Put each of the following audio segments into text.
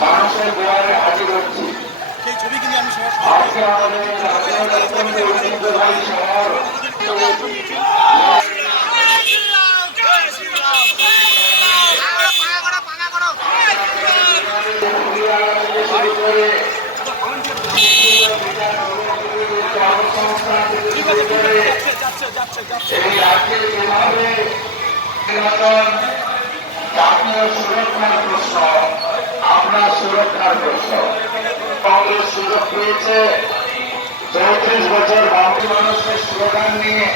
মানুষের দুয়ারে হাজির হচ্ছি। আজকে আমাদের ঐতিহ্যবাহী শহর এই রাজ্যে যেভাবে জাতীয় সুরক্ষার প্রশ্ন, আপনার সুরক্ষার প্রশ্ন, কংগ্রেস সুযোগ পেয়েছে 34 বছর বাঙালি মানুষের স্লোগান নিয়ে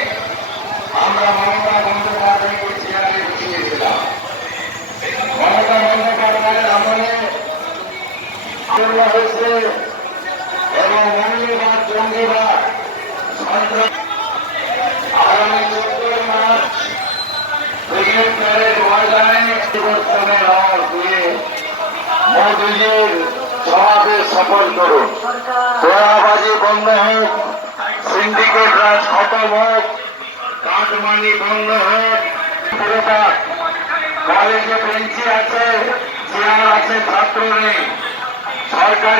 আমরা মমতা বন্দ্যোপাধ্যায়কে চেয়ারে বসিয়েছিলাম। মমতা বন্দ্যোপাধ্যায়ের আমলে হয়েছে এবং মৌলবাদ জঙ্গিবাদ সন্ত্রাস আগামী 14 মার্চ ব্রিগেড প্যারেড ময়দানে পরিবর্তনের রঙ দিয়ে মোদীজির সমাবেশ সফল করুন। তোলাবাজি বন্ধ হোক, সিন্ডিকেট রাজ খতম হোক, কাটমানি বন্ধ হোক। কলেজে বেঞ্চি আছে, চেয়ার আছে, ছাত্র নেই। সরকারি